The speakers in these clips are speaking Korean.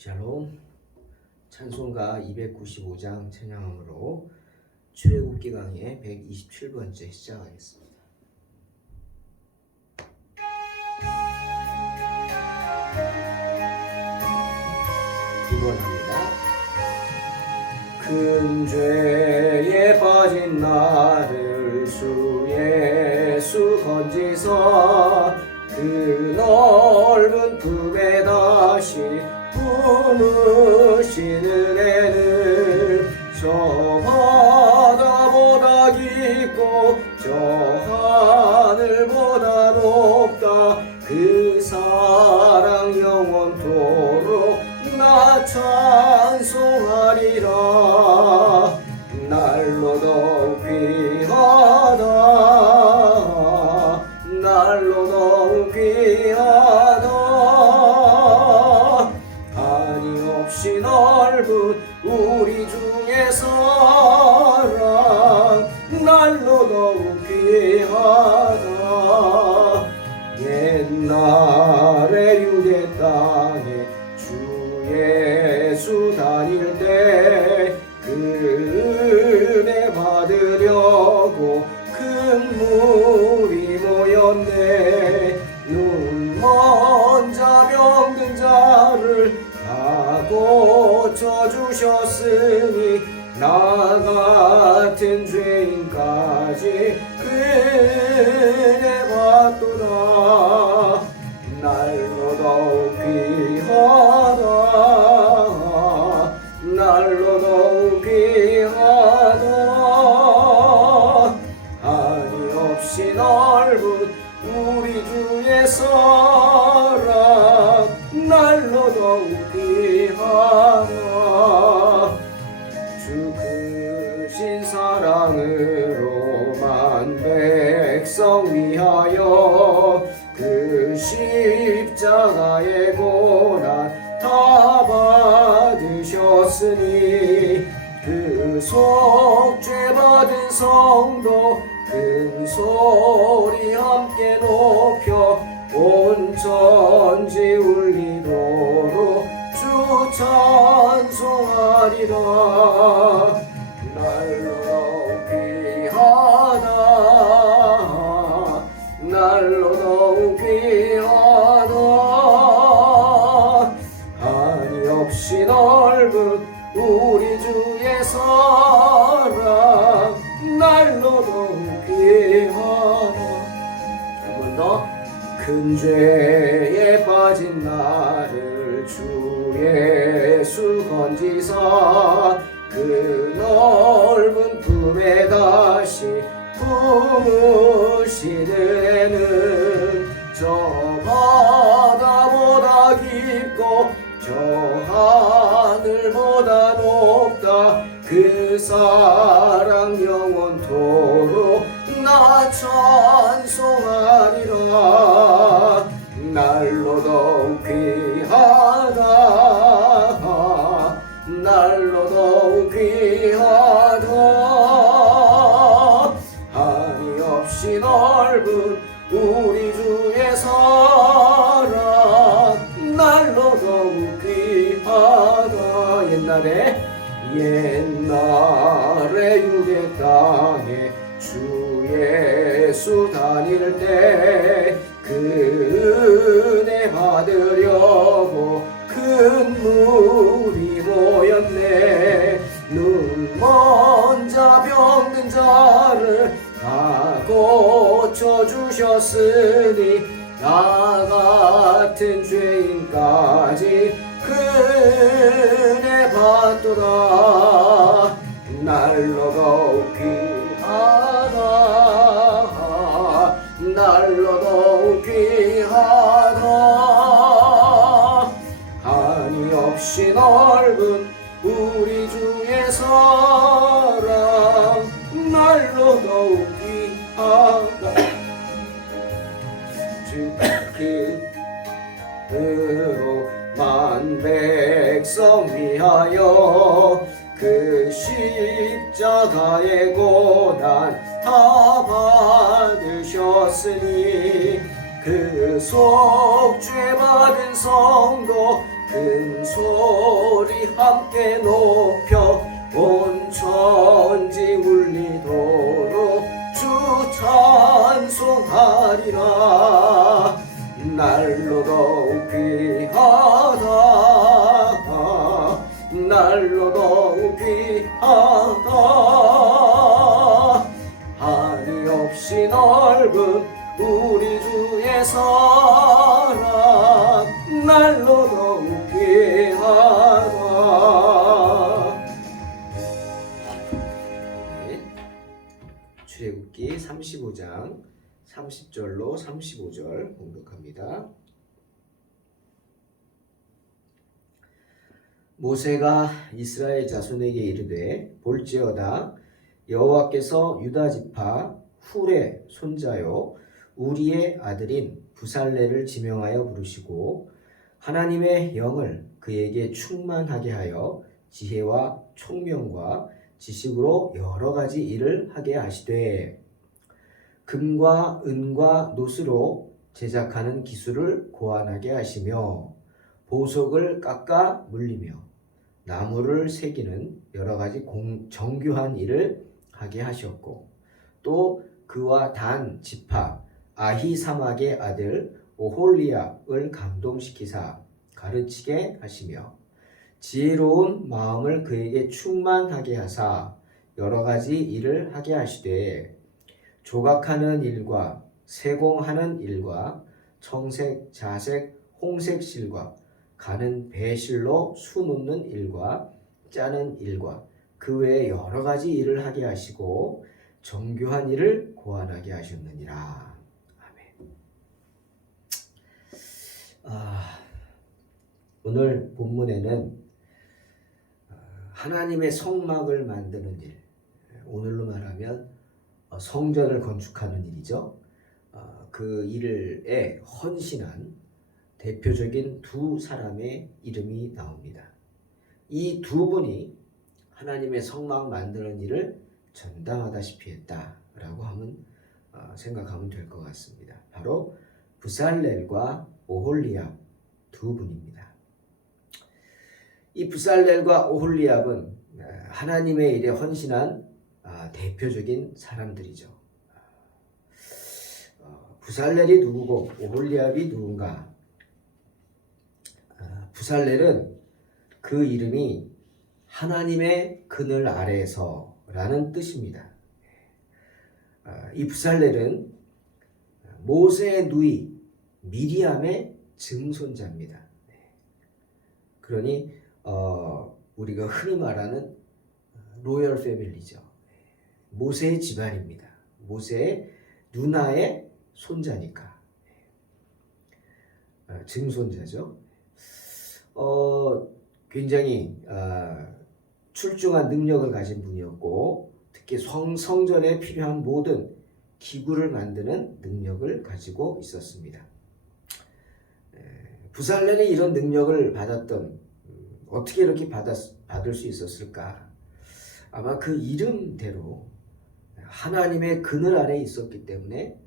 샬롬. 찬송가 295장 찬양함으로 출애굽기 강의 127번째 시작하겠습니다. 두 번 합니다. 큰 죄에 빠진 나를 주 예수 건지사 그 넓은 품에 다시 품으시는 애는 저 바다보다 깊고 저 하늘보다 높다. 그 사랑 영원토록 나 찬송하리라. 날로 더욱 귀하다. 날로 더욱 귀하다. 한이없이 넓은 우리 주의 사랑 날로 더욱 귀하다. 옛날에 유대 땅에 주 예수 다닐 때 그 은혜 받으려고 큰 무리 모였네. 눈먼 자 병든 자를 다 고쳐주셨으니 나 같은 죄인까지 그 은혜 받도다. 날로 더욱 귀하다. 날로 더욱 귀하다. 한이없이 넓은 우리 주의 사랑 날로 더욱 귀하다. 주 크신 사랑으로만 백성 위하여 그 십자가의 고난 다 받으셨으니 그 속죄 받은 성도 큰 소리 함께 높여 온 천지 울리도록 주 찬송하리라. 날로 더욱 귀하다. 날로 더욱 귀하다. 한이없이 넓은 우리 주의 사랑 날로 더욱 귀하다. 한 번 더. 큰 죄에 빠진 나를 주 예수 건지사 그 넓은 품에 다시 품으시는 애는 저 바다보다 깊고 저 하늘보다 높다. 그 사랑 영원토록 나 찬송하리라. 날로 더욱 귀하다. 날로 더욱 귀하다. 한이없이 넓은 우리 주의 사랑 날로 더욱 귀하다. 옛날에 유대 땅에 주 예수 다닐 때 그 은혜 받으려고 큰 무리 모였네. 눈먼 자 병든 자를 다 고쳐주셨으니 나 같은 죄인까지 그 은혜 받도다. 날로 더욱 귀하다. 날로 더욱 귀하다. 한이없이 넓은 우리 주의 사랑 날로 더욱 귀하다. 주 그로 만 백성 위하여 그 십자가의 고난 다 받으셨으니 그 속죄 받은 성도 큰 소리 함께 높여 온 천지 울리도록 주 찬송하리라. 날로 더욱 귀하다, 날로 더욱 귀하다. 한이 없이 넓은 우리 주의 사랑, 날로 더욱 귀하다. 네. 출애굽기 35장 30절로 35절 공독합니다. 모세가 이스라엘 자손에게 이르되 볼지어다 여호와께서 유다 지파 훌의 손자요 우리의 아들인 부살레를 지명하여 부르시고 하나님의 영을 그에게 충만하게 하여 지혜와 총명과 지식으로 여러 가지 일을 하게 하시되 금과 은과 노스로 제작하는 기술을 고안하게 하시며 보석을 깎아 물리며 나무를 새기는 여러 가지 정교한 일을 하게 하셨고 또 그와 단 지파 아히사막의 아들 오홀리압을 감동시키사 가르치게 하시며 지혜로운 마음을 그에게 충만하게 하사 여러 가지 일을 하게 하시되 조각하는 일과 세공하는 일과 청색, 자색, 홍색 실과 가는 배실로 수 놓는 일과 짜는 일과 그 외에 여러 가지 일을 하게 하시고 정교한 일을 고안하게 하셨느니라. 아멘. 오늘 본문에는 하나님의 성막을 만드는 일, 오늘로 말하면 성전을 건축하는 일이죠. 그 일에 헌신한 대표적인 두 사람의 이름이 나옵니다. 이 두 분이 하나님의 성막 만드는 일을 전담하다시피 했다라고 하면 생각하면 될 것 같습니다. 바로 부살렐과 오홀리압 두 분입니다. 이 부살렐과 오홀리압은 하나님의 일에 헌신한 대표적인 사람들이죠. 부살렐이 누구고 오홀리압이 누군가? 부살렐은 그 이름이 하나님의 그늘 아래에서라는 뜻입니다. 이 부살렐은 모세의 누이 미리암의 증손자입니다. 그러니 우리가 흔히 말하는 로열 패밀리죠. 모세의 집안입니다. 모세의 누나의 손자니까 증손자죠. 굉장히 출중한 능력을 가진 분이었고 특히 성전에 필요한 모든 기구를 만드는 능력을 가지고 있었습니다. 부살렐이 이런 능력을 받았던 어떻게 이렇게 받을 수 있었을까? 아마 그 이름대로 하나님의 그늘 아래 있었기 때문에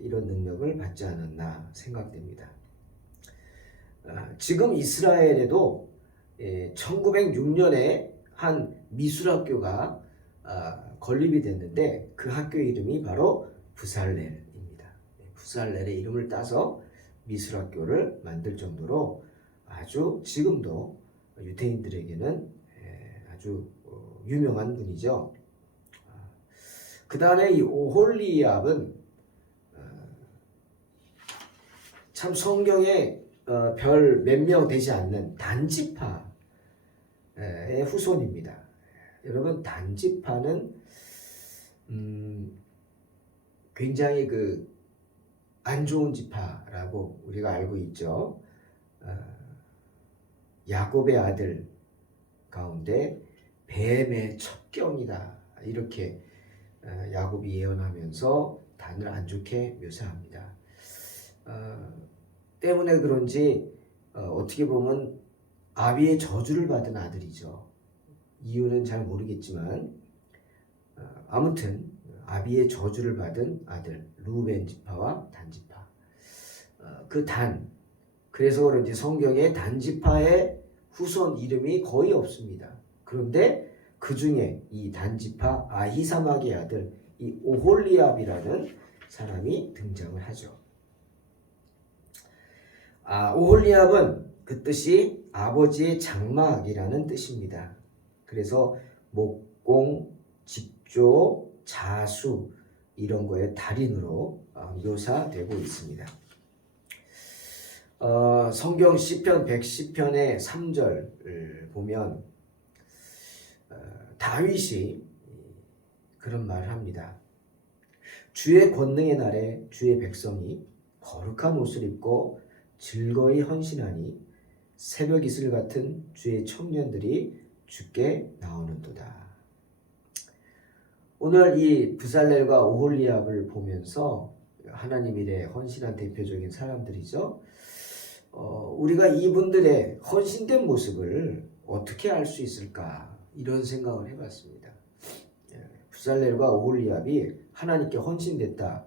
이런 능력을 받지 않았나 생각됩니다. 지금 이스라엘에도 1906년에 한 미술학교가 건립이 됐는데 그 학교 이름이 바로 부살렐입니다. 부살렐의 이름을 따서 미술학교를 만들 정도로 아주 지금도 유대인들에게는 아주 유명한 분이죠. 그 다음에 이 오홀리압은 참 성경에 별 몇 명 되지 않는 단지파의 후손입니다. 여러분 단지파는 굉장히 안 좋은 지파라고 우리가 알고 있죠. 야곱의 아들 가운데 뱀의 첩경이다 이렇게 야곱이 예언하면서 단을 안 좋게 묘사합니다. 때문에 그런지 어떻게 보면 아비의 저주를 받은 아들이죠. 이유는 잘 모르겠지만 아무튼 아비의 저주를 받은 아들 루벤 지파와 단 지파. 그 그래서 그런지 성경에 단지파의 후손 이름이 거의 없습니다. 그런데 그 중에 이 단지파 아히사막의 아들 이 오홀리압이라는 사람이 등장을 하죠. 오홀리압은 그 뜻이 아버지의 장막이라는 뜻입니다. 그래서 목공, 직조, 자수 이런 거의 달인으로 묘사되고 있습니다. 성경 시편 110편의 3절을 보면 다윗이 그런 말을 합니다. 주의 권능의 날에 주의 백성이 거룩한 옷을 입고 즐거이 헌신하니 새벽 이슬 같은 주의 청년들이 주께 나오는도다. 오늘 이 브살렐과 오홀리압을 보면서 하나님 일에 헌신한 대표적인 사람들이죠. 우리가 이분들의 헌신된 모습을 어떻게 알 수 있을까 이런 생각을 해봤습니다. 브살렐과 오홀리압이 하나님께 헌신됐다.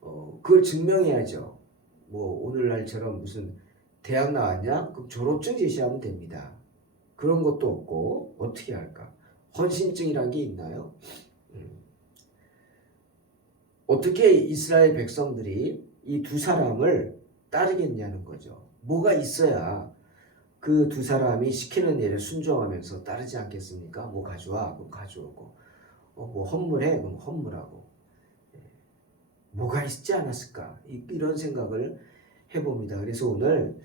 그걸 증명해야죠. 뭐 오늘날처럼 무슨 대학 나왔냐? 그럼 졸업증 제시하면 됩니다. 그런 것도 없고 어떻게 할까? 헌신증이란 게 있나요? 어떻게 이스라엘 백성들이 이 두 사람을 따르겠냐는 거죠. 뭐가 있어야 그 두 사람이 시키는 일에 순종하면서 따르지 않겠습니까? 뭐 가져와, 그럼 가져오고, 뭐 헌물해, 그럼 헌물하고. 뭐가 있지 않았을까? 이런 생각을 해봅니다. 그래서 오늘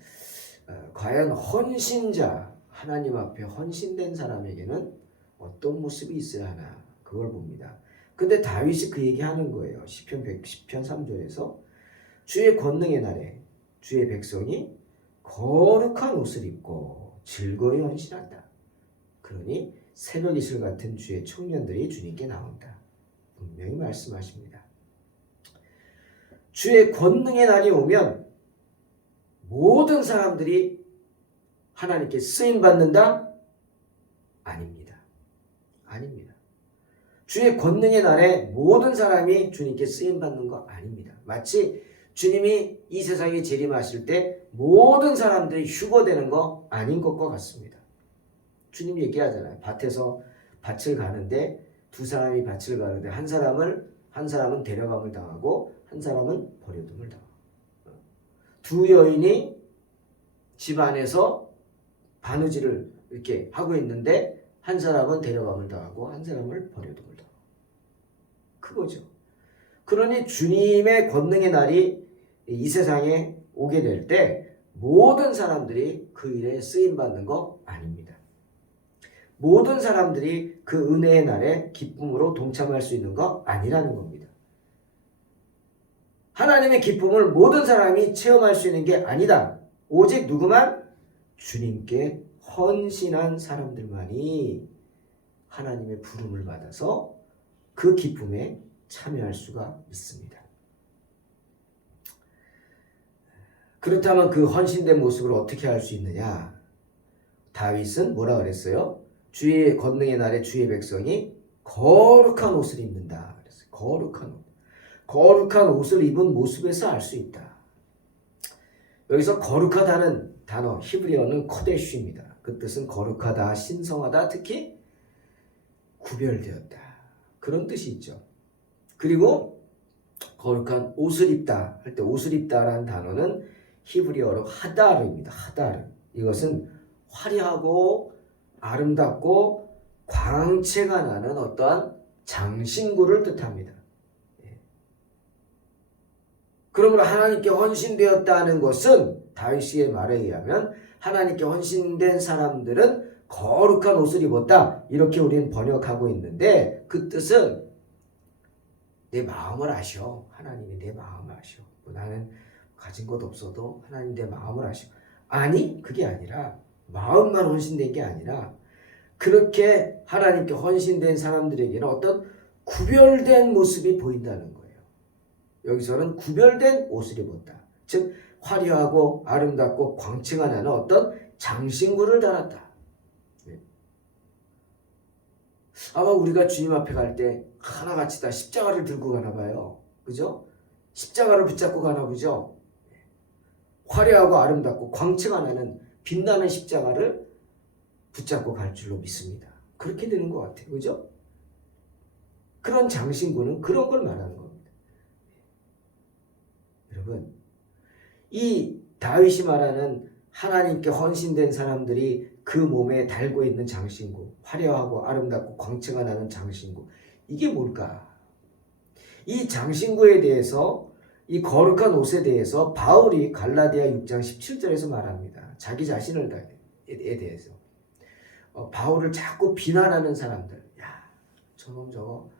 과연 헌신자, 하나님 앞에 헌신된 사람에게는 어떤 모습이 있어야 하나 그걸 봅니다. 근데 다윗이 그 얘기하는 거예요. 시편 110편 3절에서 주의 권능의 날에 주의 백성이 거룩한 옷을 입고 즐거이 헌신한다. 그러니 새벽 이슬 같은 주의 청년들이 주님께 나온다. 분명히 말씀하십니다. 주의 권능의 날이 오면 모든 사람들이 하나님께 쓰임받는다? 아닙니다. 아닙니다. 주의 권능의 날에 모든 사람이 주님께 쓰임받는 거 아닙니다. 마치 주님이 이 세상에 재림하실 때 모든 사람들이 휴거되는 거 아닌 것과 같습니다. 주님 얘기하잖아요. 밭에서 밭을 가는데 두 사람이 밭을 가는데 한 사람은 데려감을 당하고 한 사람은 버려둠을 당하고 두 여인이 집 안에서 바느질을 이렇게 하고 있는데 한 사람은 데려감을 당하고 한 사람을 버려둠을 당하고 그거죠. 그러니 주님의 권능의 날이 이 세상에 오게 될 때 모든 사람들이 그 일에 쓰임받는 거 아닙니다. 모든 사람들이 그 은혜의 날에 기쁨으로 동참할 수 있는 거 아니라는 겁니다. 하나님의 기쁨을 모든 사람이 체험할 수 있는 게 아니다. 오직 누구만? 주님께 헌신한 사람들만이 하나님의 부름을 받아서 그 기쁨에 참여할 수가 있습니다. 그렇다면 그 헌신된 모습을 어떻게 할 수 있느냐? 다윗은 뭐라 그랬어요? 주의 권능의 날에 주의 백성이 거룩한 옷을 입는다. 그랬어요. 거룩한 옷. 거룩한 옷을 입은 모습에서 알 수 있다. 여기서 거룩하다는 단어 히브리어는 코데슈입니다. 그 뜻은 거룩하다, 신성하다, 특히 구별되었다. 그런 뜻이 있죠. 그리고 거룩한 옷을 입다 할 때 옷을 입다라는 단어는 히브리어로 하다르입니다. 하다르. 이것은 화려하고 아름답고 광채가 나는 어떠한 장신구를 뜻합니다. 그러므로 하나님께 헌신되었다는 것은 다윗의 말에 의하면 하나님께 헌신된 사람들은 거룩한 옷을 입었다. 이렇게 우리는 번역하고 있는데 그 뜻은 내 마음을 아셔. 하나님이 내 마음을 아셔. 나는 가진 것 없어도 하나님 내 마음을 아셔. 아니 그게 아니라 마음만 헌신된 게 아니라 그렇게 하나님께 헌신된 사람들에게는 어떤 구별된 모습이 보인다는 거예요. 여기서는 구별된 옷을 입었다. 즉 화려하고 아름답고 광채가 나는 어떤 장신구를 달았다. 아마 우리가 주님 앞에 갈 때 하나같이 다 십자가를 들고 가나 봐요. 그죠? 십자가를 붙잡고 가나 보죠? 화려하고 아름답고 광채가 나는 빛나는 십자가를 붙잡고 갈 줄로 믿습니다. 그렇게 되는 것 같아요. 그죠? 그런 장신구는 그런 걸 말하는 겁니다. 여러분, 이 다윗이 말하는 하나님께 헌신된 사람들이 그 몸에 달고 있는 장신구, 화려하고 아름답고 광채가 나는 장신구, 이게 뭘까? 이 장신구에 대해서, 이 거룩한 옷에 대해서 바울이 갈라디아 6장 17절에서 말합니다. 자기 자신에 대해서. 바울을 자꾸 비난하는 사람들, 야, 저놈 저거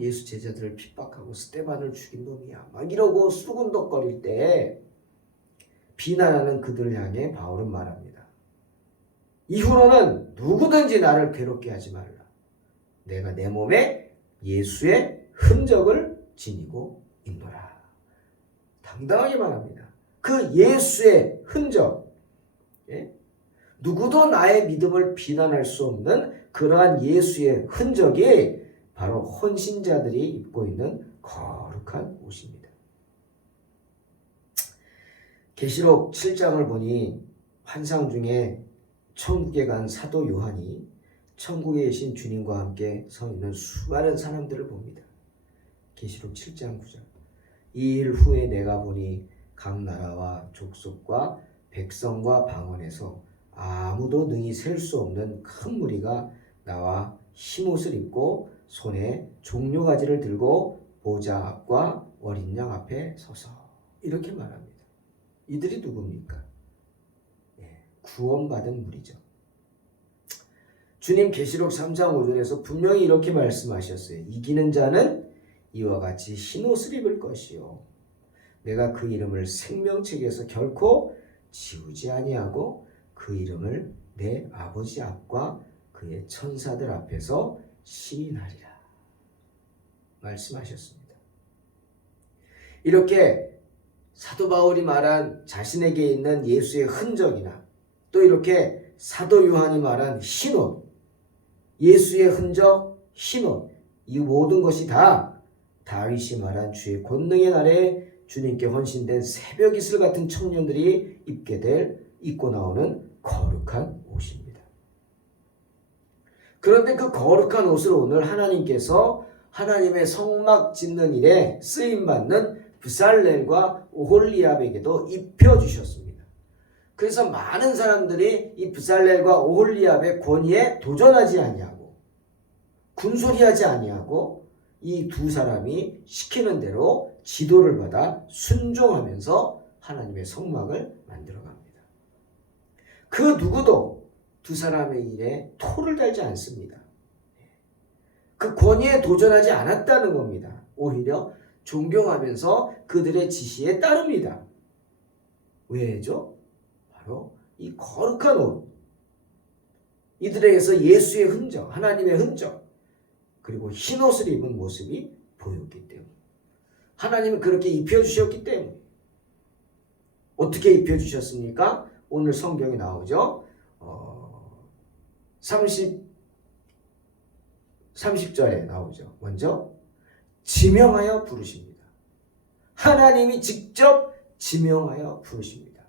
예수 제자들을 핍박하고 스데반을 죽인 놈이야, 막 이러고 수군덕거릴 때 비난하는 그들을 향해 바울은 말합니다. 이후로는 누구든지 나를 괴롭게 하지 말라. 내가 내 몸에 예수의 흔적을 지니고 있노라. 당당하게 말합니다. 그 예수의 흔적, 예? 누구도 나의 믿음을 비난할 수 없는 그러한 예수의 흔적이 바로 헌신자들이 입고 있는 거룩한 옷입니다. 계시록 7장을 보니 환상 중에 천국에 간 사도 요한이 천국에 계신 주님과 함께 서 있는 수많은 사람들을 봅니다. 계시록 7장 9절. 이 일 후에 내가 보니 각 나라와 족속과 백성과 방언에서 아무도 능히 셀 수 없는 큰 무리가 나와 흰옷을 입고 손에 종려가지를 들고 보좌 앞과 어린 양 앞에 서서 이렇게 말합니다. 이들이 누굽니까? 구원받은 무리죠. 주님 계시록 3장 5절에서 분명히 이렇게 말씀하셨어요. 이기는 자는 이와 같이 흰옷을 입을 것이요 내가 그 이름을 생명책에서 결코 지우지 아니하고 그 이름을 내 아버지 앞과 그의 천사들 앞에서 시인하리라 말씀하셨습니다. 이렇게 사도 바울이 말한 자신에게 있는 예수의 흔적이나 또 이렇게 사도 요한이 말한 흰옷, 예수의 흔적, 흰옷, 이 모든 것이 다 다윗이 말한 주의 권능의 날에 주님께 헌신된 새벽 이슬 같은 청년들이 입고 나오는 거룩한 옷입니다. 그런데 그 거룩한 옷을 오늘 하나님께서 하나님의 성막 짓는 일에 쓰임받는 브살렐과 오홀리압에게도 입혀주셨습니다. 그래서 많은 사람들이 이 브살렐과 오홀리압의 권위에 도전하지 아니하고 군소리하지 아니하고 이 두 사람이 시키는 대로 지도를 받아 순종하면서 하나님의 성막을 만들어갑니다. 그 누구도 두 사람의 일에 토를 달지 않습니다. 그 권위에 도전하지 않았다는 겁니다. 오히려 존경하면서 그들의 지시에 따릅니다. 왜죠? 바로 이 거룩한 옷, 이들에게서 예수의 흔적, 하나님의 흔적, 그리고 흰옷을 입은 모습이 보였기 때문에, 하나님은 그렇게 입혀주셨기 때문에. 어떻게 입혀주셨습니까? 오늘 성경에 나오죠. 30절에 나오죠. 먼저 지명하여 부르십니다. 하나님이 직접 지명하여 부르십니다.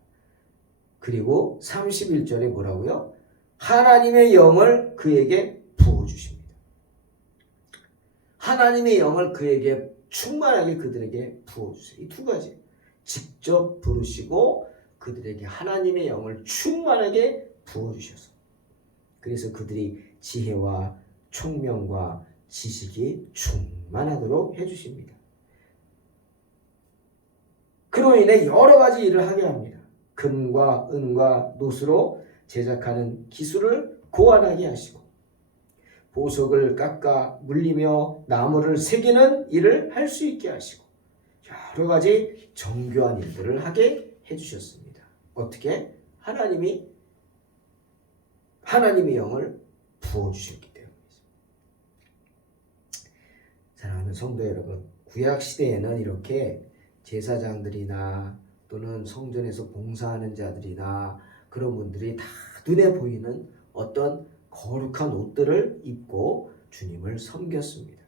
그리고 31절에 뭐라고요? 하나님의 영을 그에게 부어주십니다. 하나님의 영을 그에게 충만하게 그들에게 부어주세요. 이 두 가지. 직접 부르시고 그들에게 하나님의 영을 충만하게 부어주셔서, 그래서 그들이 지혜와 총명과 지식이 충만하도록 해주십니다. 그로 인해 여러 가지 일을 하게 합니다. 금과 은과 노스로 제작하는 기술을 고안하게 하시고, 보석을 깎아 물리며 나무를 새기는 일을 할 수 있게 하시고, 여러 가지 정교한 일들을 하게 해주셨습니다. 어떻게? 하나님의 영을 부어주셨기 때문이죠. 사랑하는 성도 여러분, 구약시대에는 이렇게 제사장들이나 또는 성전에서 봉사하는 자들이나 그런 분들이 다 눈에 보이는 어떤 거룩한 옷들을 입고 주님을 섬겼습니다.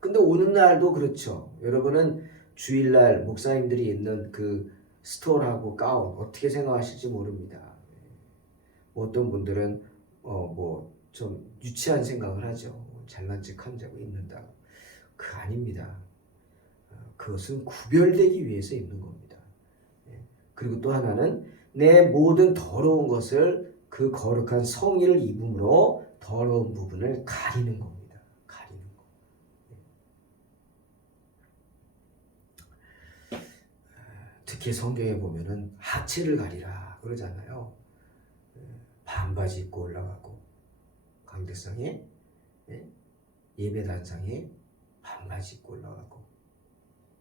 근데 오늘날도 그렇죠. 여러분은 주일날 목사님들이 있는 그 스톨하고 가운 어떻게 생각하실지 모릅니다. 어떤 분들은 뭐 좀 유치한 생각을 하죠. 잘난 척한 적이 있는다. 그 아닙니다. 그것은 구별되기 위해서 입는 겁니다. 그리고 또 하나는 내 모든 더러운 것을 그 거룩한 성의를 입음으로 더러운 부분을 가리는 겁니다. 가리는 거. 특히 성경에 보면은 하체를 가리라 그러잖아요. 반바지 입고 올라가고 강대상에 예배단상에 반바지 입고 올라가고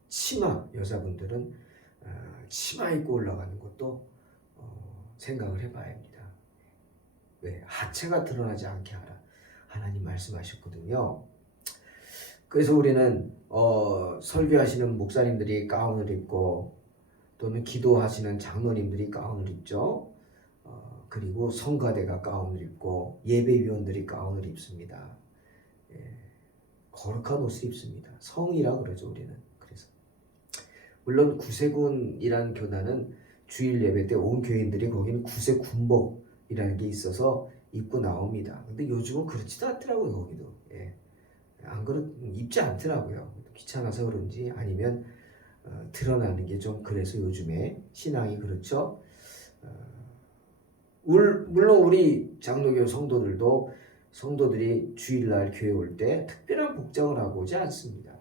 치마 여자분들은 치마 입고 올라가는 것도 생각을 해봐야 합니다. 왜? 하체가 드러나지 않게 하라 하나님 말씀하셨거든요. 그래서 우리는 설교하시는 목사님들이 가운을 입고 또는 기도하시는 장로님들이 가운을 입죠. 그리고 성가대가 가운을 입고 예배위원들이 가운을 입습니다. 거룩한 옷을 입습니다. 성이라 그러죠 우리는. 그래서 물론 구세군이라는 교단은 주일 예배 때 온 교인들이 거기는 구세군복이라는 게 있어서 입고 나옵니다. 근데 요즘은 그렇지도 않더라고요 거기도. 입지 않더라고요. 귀찮아서 그런지 아니면 드러나는 게 좀 그래서 요즘에 신앙이 그렇죠. 물론 우리 장로교 성도들이 주일날 교회 올 때 특별한 복장을 하고 오지 않습니다.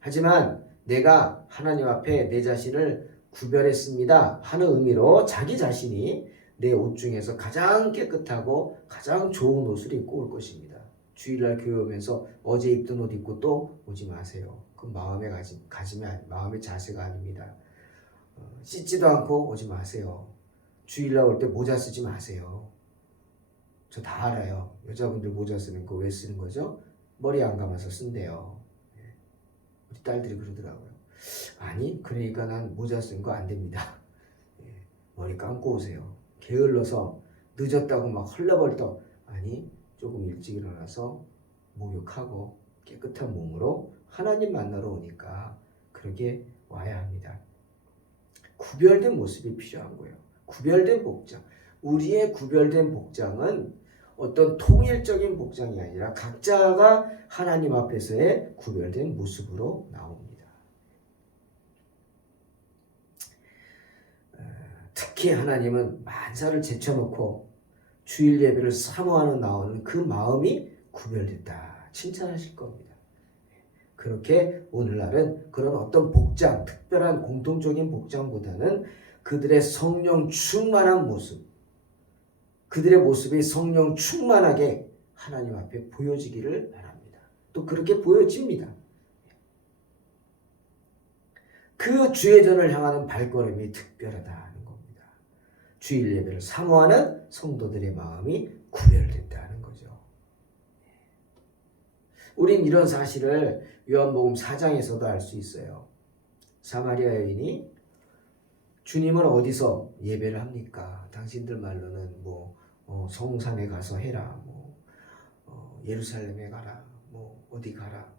하지만 내가 하나님 앞에 내 자신을 구별했습니다 하는 의미로 자기 자신이 내 옷 중에서 가장 깨끗하고 가장 좋은 옷을 입고 올 것입니다. 주일날 교회 오면서 어제 입던 옷 입고 또 오지 마세요. 그건 마음의 자세가 아닙니다. 씻지도 않고 오지 마세요. 주일날 올 때 모자 쓰지 마세요. 저 다 알아요. 여자분들 모자 쓰는 거 왜 쓰는 거죠? 머리 안 감아서 쓴대요. 우리 딸들이 그러더라고요. 아니 그러니까 난 모자 쓰는 거 안 됩니다. 머리 감고 오세요. 게을러서 늦었다고 막 헐레벌떡. 아니 조금 일찍 일어나서 목욕하고 깨끗한 몸으로 하나님 만나러 오니까 그렇게 와야 합니다. 구별된 모습이 필요한 거예요. 구별된 복장. 우리의 구별된 복장은 어떤 통일적인 복장이 아니라 각자가 하나님 앞에서의 구별된 모습으로 나옵니다. 특히 하나님은 만사를 제쳐놓고 주일 예배를 사모하는 나오는 그 마음이 구별됐다 칭찬하실 겁니다. 그렇게 오늘날은 그런 어떤 복장, 특별한 공통적인 복장보다는 그들의 성령 충만한 모습, 그들의 모습이 성령 충만하게 하나님 앞에 보여지기를 바랍니다. 또 그렇게 보여집니다. 그 주의 전을 향하는 발걸음이 특별하다는 겁니다. 주일 예배를 사모하는 성도들의 마음이 구별됐다는 거죠. 우린 이런 사실을 요한복음 4장에서도 알 수 있어요. 사마리아 여인이 주님은 어디서 예배를 합니까? 당신들 말로는 성산에 가서 해라, 예루살렘에 가라, 어디 가라.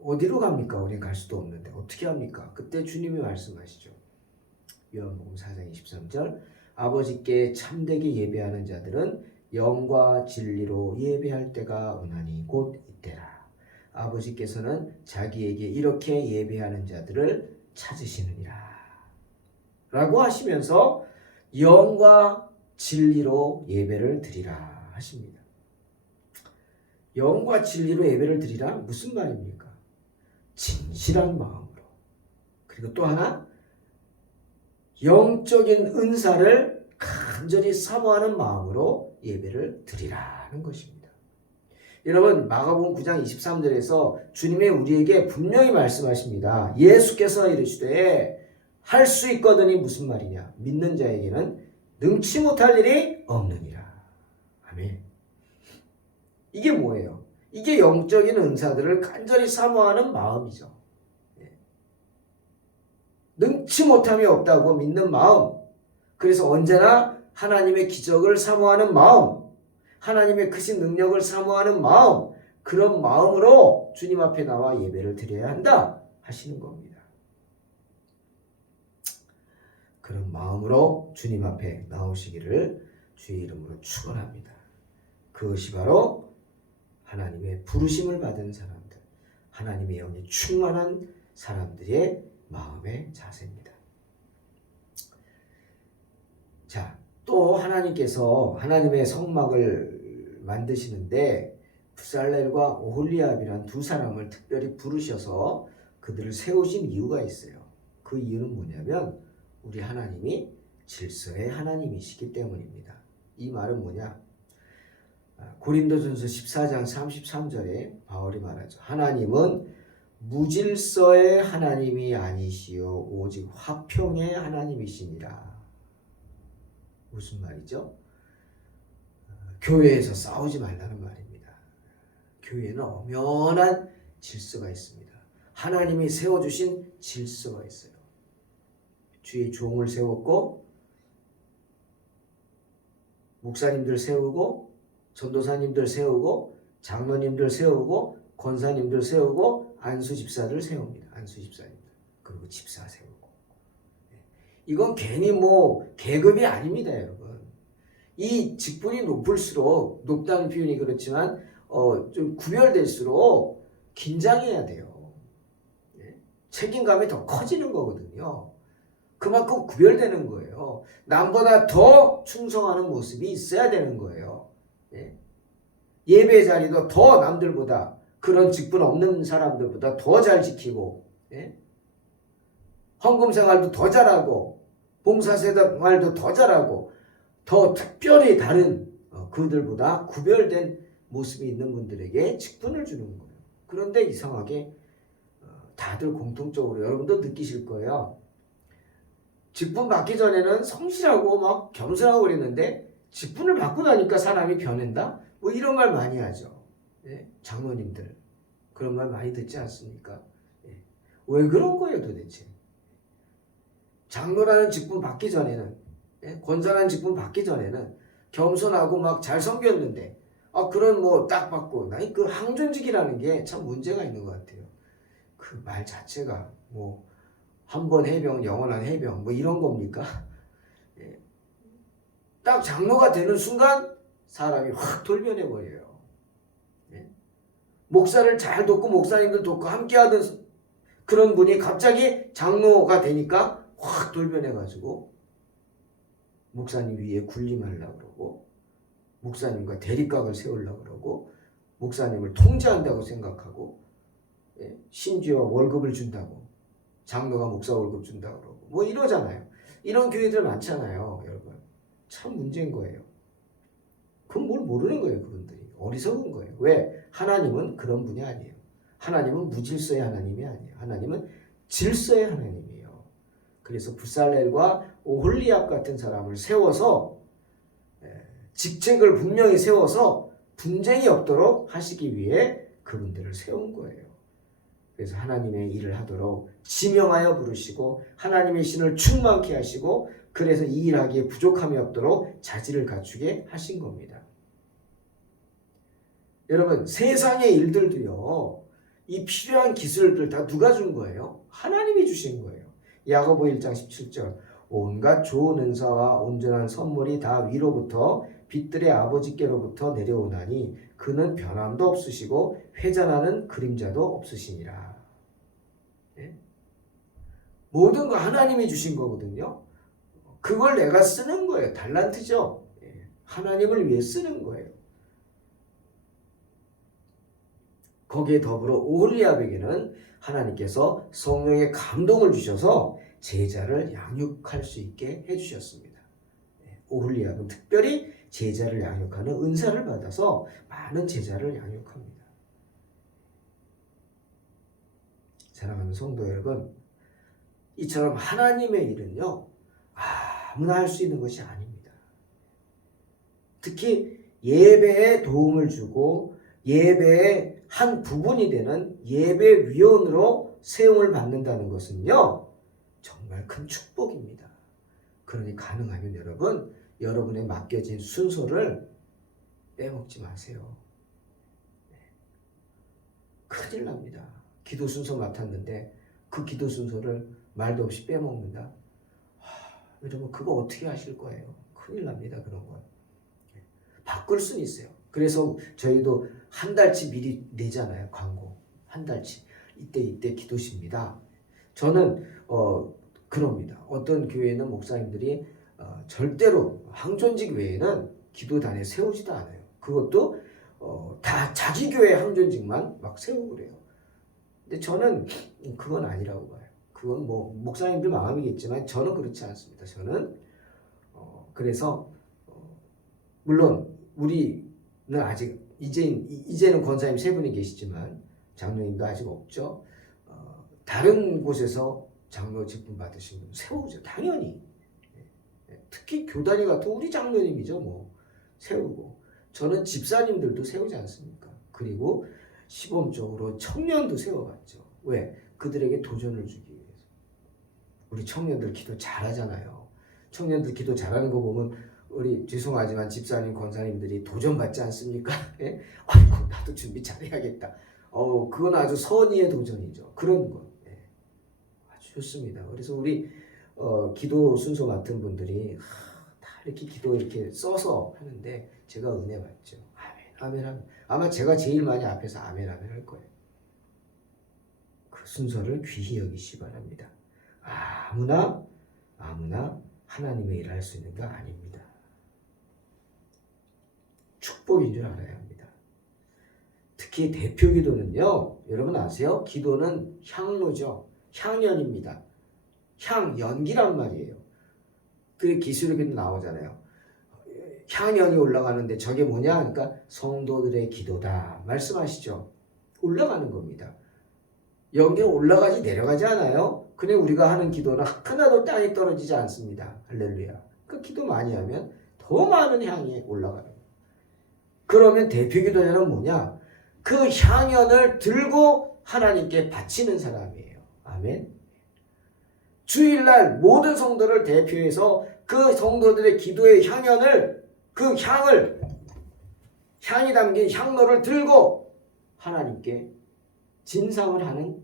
어디로 갑니까? 우린 갈 수도 없는데 어떻게 합니까? 그때 주님이 말씀하시죠. 요한복음 4장 23절 아버지께 참되게 예배하는 자들은 영과 진리로 예배할 때가 오나니 곧 이때라. 아버지께서는 자기에게 이렇게 예배하는 자들을 찾으시느니라 라고 하시면서 영과 진리로 예배를 드리라 하십니다. 영과 진리로 예배를 드리라 무슨 말입니까? 진실한 마음으로. 그리고 또 하나 영적인 은사를 간절히 사모하는 마음으로 예배를 드리라는 것입니다. 여러분 마가복음 9장 23절에서 주님이 우리에게 분명히 말씀하십니다. 예수께서 이르시되 할 수 있거든이 무슨 말이냐? 믿는 자에게는 능치 못할 일이 없느니라. 아멘. 이게 뭐예요? 이게 영적인 은사들을 간절히 사모하는 마음이죠. 능치 못함이 없다고 믿는 마음. 그래서 언제나 하나님의 기적을 사모하는 마음, 하나님의 크신 능력을 사모하는 마음, 그런 마음으로 주님 앞에 나와 예배를 드려야 한다 하시는 겁니다. 그런 마음으로 주님 앞에 나오시기를 주의 이름으로 축원합니다. 그것이 바로 하나님의 부르심을 받은 사람들, 하나님의 영이 충만한 사람들의 마음의 자세입니다. 자, 또 하나님께서 하나님의 성막을 만드시는데 부살렐과 오홀리압이란 두 사람을 특별히 부르셔서 그들을 세우신 이유가 있어요. 그 이유는 뭐냐면 우리 하나님이 질서의 하나님이시기 때문입니다. 이 말은 뭐냐? 고린도전서 14장 33절에 바울이 말하죠. 하나님은 무질서의 하나님이 아니시요 오직 화평의 하나님이시니라. 무슨 말이죠? 교회에서 싸우지 말라는 말입니다. 교회에는 엄연한 질서가 있습니다. 하나님이 세워주신 질서가 있어요. 주의 종을 세웠고 목사님들 세우고 전도사님들 세우고 장로님들 세우고 권사님들 세우고 안수집사들 세웁니다. 안수집사님들 그리고 집사 세우고. 이건 괜히 뭐 계급이 아닙니다, 여러분. 이 직분이 높을수록 높다는 표현이 그렇지만 좀 구별될수록 긴장해야 돼요. 책임감이 더 커지는 거거든요. 그만큼 구별되는 거예요. 남보다 더 충성하는 모습이 있어야 되는 거예요. 예배 자리도 더 남들보다 그런 직분 없는 사람들보다 더 잘 지키고 헌금 생활도 더 잘하고 봉사생활도 더 잘하고 더 특별히 다른 그들보다 구별된 모습이 있는 분들에게 직분을 주는 거예요. 그런데 이상하게 다들 공통적으로 여러분도 느끼실 거예요. 직분 받기 전에는 성실하고 막 겸손하고 그랬는데 직분을 받고 나니까 사람이 변한다? 뭐 이런 말 많이 하죠. 장로님들 그런 말 많이 듣지 않습니까? 왜 그런 거예요 도대체? 장로라는 직분 받기 전에는 권사라는 직분 받기 전에는 겸손하고 막 잘 섬겼는데 그런 뭐 딱 받고 나이 그 항존직이라는 게 참 문제가 있는 것 같아요. 그 말 자체가 뭐 한 번 해병 영원한 해병 뭐 이런 겁니까? 딱 장로가 되는 순간 사람이 확 돌변해 버려요. 목사를 잘 돕고 목사님들 돕고 함께하던 그런 분이 갑자기 장로가 되니까 확 돌변해 가지고 목사님 위에 군림하려고 그러고 목사님과 대립각을 세우려고 그러고 목사님을 통제한다고 생각하고 심지어 월급을 준다고 장로가 목사 월급 준다고 그러고 뭐 이러잖아요. 이런 교회들 많잖아요. 여러분 참 문제인 거예요. 그건 뭘 모르는 거예요. 그분들이 어리석은 거예요. 왜? 하나님은 그런 분이 아니에요. 하나님은 무질서의 하나님이 아니에요. 하나님은 질서의 하나님이에요. 그래서 부살렐과 오홀리압 같은 사람을 세워서 직책을 분명히 세워서 분쟁이 없도록 하시기 위해 그분들을 세운 거예요. 그래서 하나님의 일을 하도록 지명하여 부르시고 하나님의 신을 충만케 하시고 그래서 이 일하기에 부족함이 없도록 자질을 갖추게 하신 겁니다. 여러분 세상의 일들도요. 이 필요한 기술들 다 누가 준 거예요? 하나님이 주신 거예요. 야고보 1장 17절 온갖 좋은 은사와 온전한 선물이 다 위로부터 빛들의 아버지께로부터 내려오나니 그는 변함도 없으시고 회전하는 그림자도 없으시니라. 모든 거 하나님이 주신 거거든요. 그걸 내가 쓰는 거예요. 달란트죠. 하나님을 위해 쓰는 거예요. 거기에 더불어 오홀리압에게는 하나님께서 성령의 감동을 주셔서 제자를 양육할 수 있게 해주셨습니다. 오홀리압은 특별히 제자를 양육하는 은사를 받아서 많은 제자를 양육합니다. 사랑하는 성도 여러분, 이처럼 하나님의 일은요 아무나 할 수 있는 것이 아닙니다. 특히 예배에 도움을 주고 예배의 한 부분이 되는 예배위원으로 세움을 받는다는 것은요 정말 큰 축복입니다. 그러니 가능하면 여러분 여러분의 맡겨진 순서를 빼먹지 마세요. 큰일 납니다. 기도 순서 맡았는데 그 기도 순서를 말도 없이 빼먹는다. 여러분 그거 어떻게 하실 거예요? 큰일 납니다. 그런 건. 바꿀 수는 있어요. 그래서 저희도 한 달치 미리 내잖아요. 광고. 한 달치. 이때 기도십니다. 저는 그럽니다. 어떤 교회는 목사님들이 절대로 항존직 외에는 기도단에 세우지도 않아요. 그것도 다 자기 교회 항존직만 막 세우고 그래요. 근데 저는 그건 아니라고 봐요. 그건 뭐 목사님들 마음이겠지만 저는 그렇지 않습니다. 저는 그래서 물론 우리는 아직 이제는 권사님 세 분이 계시지만 장로님도 아직 없죠. 다른 곳에서 장로 직분 받으신 분 세우죠. 당연히. 특히 교단위 같은 우리 장로님이죠. 뭐 세우고 저는 집사님들도 세우지 않습니까? 그리고 시범적으로 청년도 세워봤죠. 왜? 그들에게 도전을 주기 위해서. 우리 청년들 기도 잘하잖아요. 청년들 기도 잘하는 거 보면 우리 죄송하지만 집사님, 권사님들이 도전받지 않습니까? 예? 아이고 나도 준비 잘해야겠다. 그건 아주 선의의 도전이죠. 그런 거. 예. 아주 좋습니다. 그래서 우리 기도 순서 맡은 분들이 다 이렇게 기도 이렇게 써서 하는데 제가 은혜 받죠. 아멘, 아멘, 아멘. 아마 제가 제일 많이 앞에서 아멘, 아멘 할 거예요. 그 순서를 귀히 여기시 바랍니다. 아무나 하나님의 일을 할 수 있는 거 아닙니다. 축복인 줄 알아야 합니다. 특히 대표 기도는요. 여러분 아세요? 기도는 향로죠. 향연입니다. 향연기란 말이에요. 그 기술에도 나오잖아요. 향연이 올라가는데 저게 뭐냐? 그러니까 성도들의 기도다. 말씀하시죠. 올라가는 겁니다. 연기가 올라가지 내려가지 않아요. 그냥 우리가 하는 기도는 하나도 땅에 떨어지지 않습니다. 할렐루야. 그 기도 많이 하면 더 많은 향이 올라가는 거예요. 그러면 대표 기도자는 뭐냐? 그 향연을 들고 하나님께 바치는 사람이에요. 아멘. 주일날 모든 성도를 대표해서 그 성도들의 기도의 향연을 그 향이 담긴 향로를 들고 하나님께 진상을 하는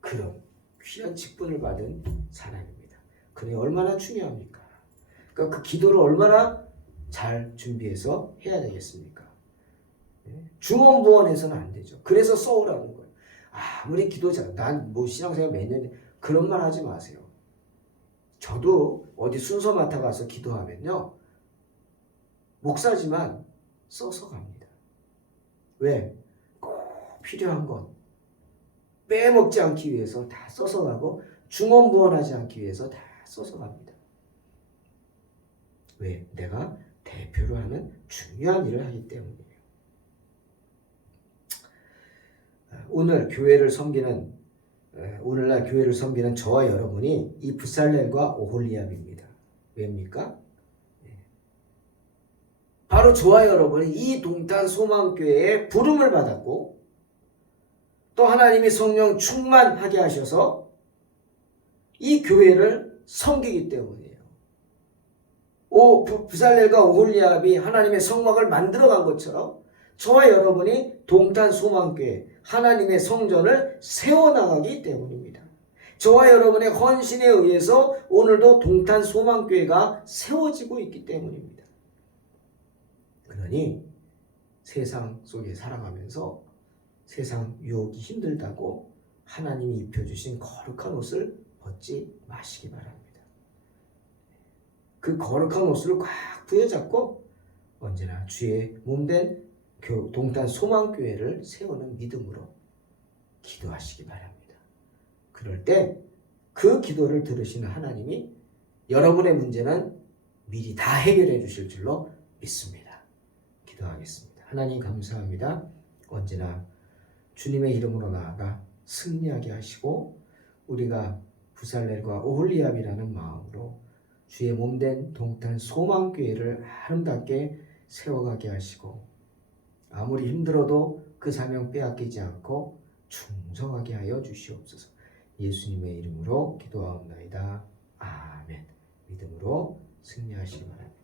그런 귀한 직분을 받은 사람입니다. 그게 얼마나 중요합니까? 그러니까 그 기도를 얼마나 잘 준비해서 해야 되겠습니까? 중언부언해서는 안 되죠. 그래서 써오라는 거예요. 아무리 기도자, 난 뭐 신앙생활 몇 년, 그런 말 하지 마세요. 저도 어디 순서 맡아가서 기도하면요. 목사지만 써서 갑니다. 왜? 꼭 필요한 건 빼먹지 않기 위해서 다 써서 가고 중언부언하지 않기 위해서 다 써서 갑니다. 왜? 내가 대표로 하는 중요한 일을 하기 때문이에요. 오늘날 교회를 섬기는 저와 여러분이 이 부살렐과 오홀리압입니다. 왜입니까? 바로 저와 여러분이 이 동탄 소망교회에 부름을 받았고 또 하나님이 성령 충만하게 하셔서 이 교회를 섬기기 때문이에요. 부살렐과 오홀리압이 하나님의 성막을 만들어간 것처럼 저와 여러분이 동탄 소망교회 하나님의 성전을 세워나가기 때문입니다. 저와 여러분의 헌신에 의해서 오늘도 동탄 소망교회가 세워지고 있기 때문입니다. 그러니 세상 속에 살아가면서 세상 유혹이 힘들다고 하나님이 입혀주신 거룩한 옷을 벗지 마시기 바랍니다. 그 거룩한 옷을 꽉 부여잡고 언제나 주의 몸된 동탄 소망교회를 세우는 믿음으로 기도하시기 바랍니다. 그럴 때 그 기도를 들으시는 하나님이 여러분의 문제는 미리 다 해결해 주실 줄로 믿습니다. 기도하겠습니다. 하나님 감사합니다. 언제나 주님의 이름으로 나아가 승리하게 하시고 우리가 부살렐과 오홀리압이라는 마음으로 주의 몸된 동탄 소망교회를 아름답게 세워가게 하시고 아무리 힘들어도 그 사명 빼앗기지 않고 충성하게 하여 주시옵소서. 예수님의 이름으로 기도하옵나이다. 아멘. 믿음으로 승리하시기 바랍니다.